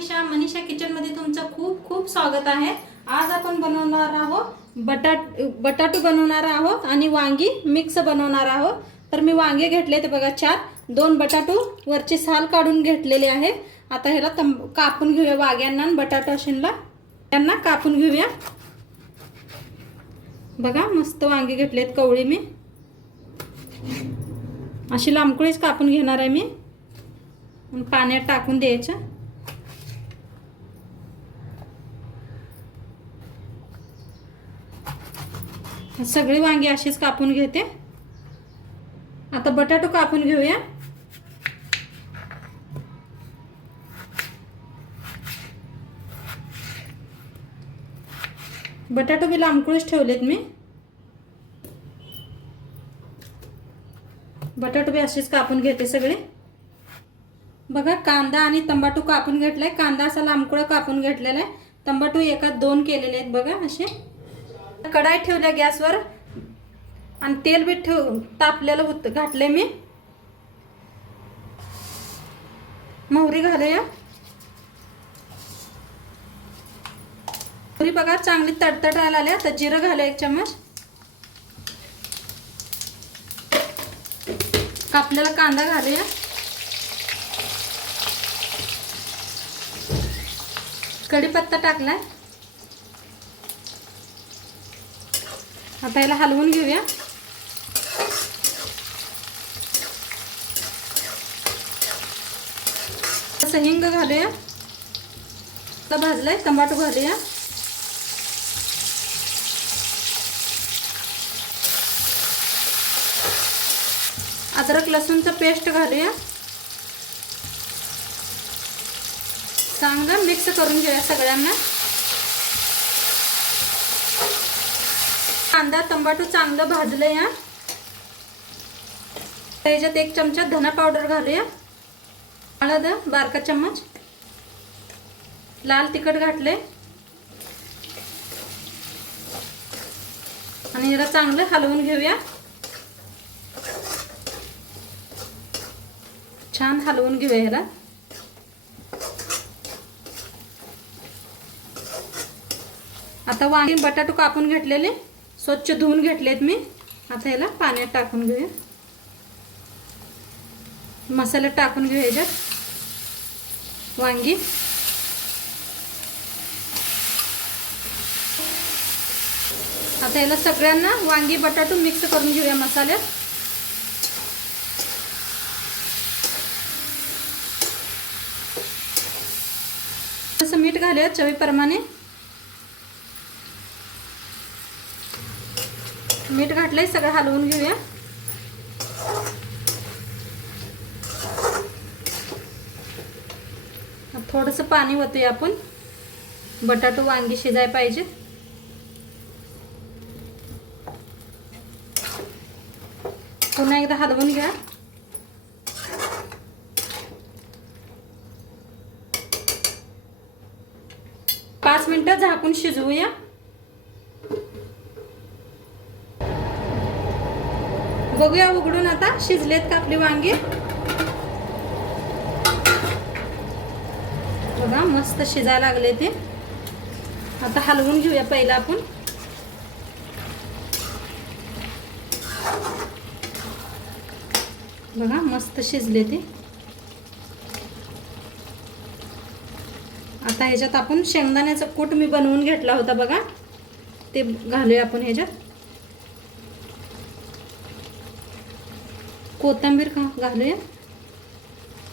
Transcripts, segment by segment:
मनीषा मनीषा किचनमध्ये तुमचं खूप खूप स्वागत आहे. आज आपण बनवणार आहोत बटाट बटाटू बनवणार आहोत आणि वांगी मिक्स बनवणार आहोत. तर मी वांगे घेतले ते बघा चार दोन बटाटू वरची साल काढून घेतलेले आहे. आता ह्याला तम कापून घेऊया वाग्यांना बटाटा शिनला त्यांना कापून घेऊया. बघा मस्त वांगे घेतले आहेत कवळी मी. अशी लांबकुळीच कापून घेणार आहे मी. पाण्यात टाकून द्यायचं. सगळी वांगी अशीच कापून घेते. आता बटाटो कापून घेऊया. बटाटो बी लांबकुळीच ठेवलेत मी. बटाटो बी अशीच कापून घेते सगळे. बघा कांदा आणि तंबाटू कापून घेतलाय. कांदा असा लांबकुळा कापून घेतलेला आहे. तंबाटू एकात दोन केलेले आहेत बघा असे. कढाई ठेवल्या गॅसवर. आणि तेल बी ठेव तापलेलं होत घातले मी. मोहरी घालूया. मोहरी बघा चांगली तडतडायला आल्या तर जिरं घालूया एक चम्मच. कापलेला कांदा घालूया. कढीपत्ता टाकलाय. आता याला हलवून घेऊया. असं हिंग घालूया. आता भाजलाय टमाटो घालूया. अद्रक लसूणचं पेस्ट घालूया. चांगलं मिक्स करून घेऊया सगळ्यांना. कांदा तंबाटू चांगलं भाजलं या त्याच्यात एक चमचा धना पावडर घालूया. हळद बारका चम्मच. लाल तिखट घातले आणि याला चांगलं हलवून घेऊया. छान हलवून घेऊया ह्याला आता वांगी बटाटो कापून घेतलेले. स्वच्छ धुवून घेतलेत मी. आता ह्याला पाण्यात टाकून घेऊया. मसाला टाकून घेऊया याच्यात. वांगी. आता याला सगळ्यांना वांगी बटाटो मिक्स करून घेऊया मसाल्यात. तसं मीठ घालूया चवीप्रमाणे. मीठ घातलंय सगळं हलवून घेऊया. थोडंसं पाणी होतंय आपण. बटाटो वांगी शिजाय पाहिजे पुन्हा एकदा हलवून घ्या. पाच मिनिटं झाकून शिजवूया. बघूया उघडून आता. शिजलेत का आपली वांगी? बघा मस्त शिजायला लागले ते. आता हलवून घेऊया पहिला आपण. बघा मस्त शिजले ते. आता ह्याच्यात आपण शेंगदाण्याचा कूट मी बनवून घेतला होता बघा. ते घालूया आपण ह्याच्यात. कोथिंबीर खा घालूया.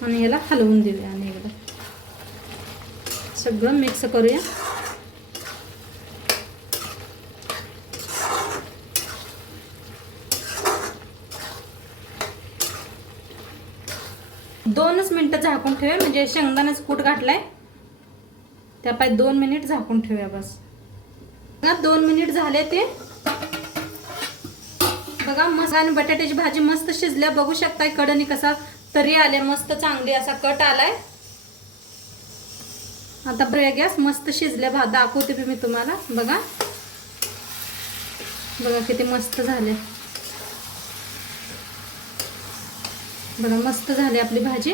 आणि ह्याला हलवून देऊया आणि एकदा. सगळं मिक्स करूया. दोनच मिनटं झाकून ठेवूया म्हणजे शेंगदाण्याचं कूट घातलाय. त्या पाय दोन मिनिट झाकून ठेवूया बस. दोन मिनिट झाले ते. बघा मस्त आणि बटाट्याची भाजी मस्त शिजल्या. बघू शकताय कडणी कसा तरी आल्या. मस्त चांगली असा कट आलाय. आता ब्रे गॅस मस्त शिजल्या. भा दाखवते मी तुम्हाला. बघा. बघा किती मस्त झाले बघा मस्त झाली आपली भाजी.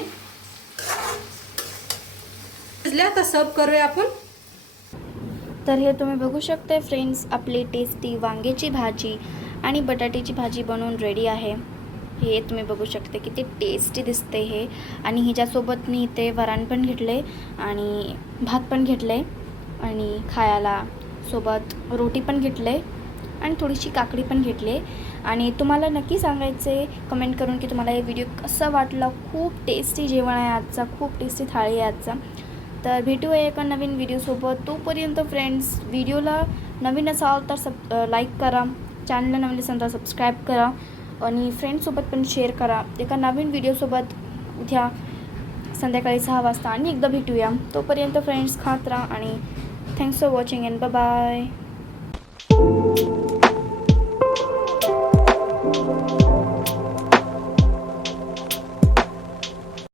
शिजल्या आता सर्व करूया आपण. तर हे तुम्ही बघू शकता फ्रेंड्स आपली टेस्टी वांग्याची भाजी. आणि बटाट्याची भाजी बनवून रेडी आहे. हे तुम्ही बघू शकते किती टेस्टी दिसते हे. आणि ह्याच्यासोबत मी इथे वरण पण घेतले आणि भात पण घेतले आणि खायला सोबत रोटी पण घेतले आणि थोडीशी काकडी पण घेतली आणि तुम्हाला नक्की सांगायचे कमेंट करून की तुम्हाला हे व्हिडिओ कसं वाटलं? खूप टेस्टी जेवण आहे आजचा खूप टेस्टी थाळी आहे आजचा. तर भेटूया एका नवीन व्हिडिओसोबत तोपर्यंत फ्रेंड्स व्हिडिओला नवीन असाल तर सब लाईक करा. चॅनलला नवीन असाल तर सबस्क्राईब करा आणि फ्रेंड्ससोबत पण शेअर करा. एका नवीन व्हिडिओसोबत उद्या संध्याकाळी सहा वाजता आणि एकदा भेटूया. तोपर्यंत फ्रेंड्स खात राहा आणि thanks for watching and bye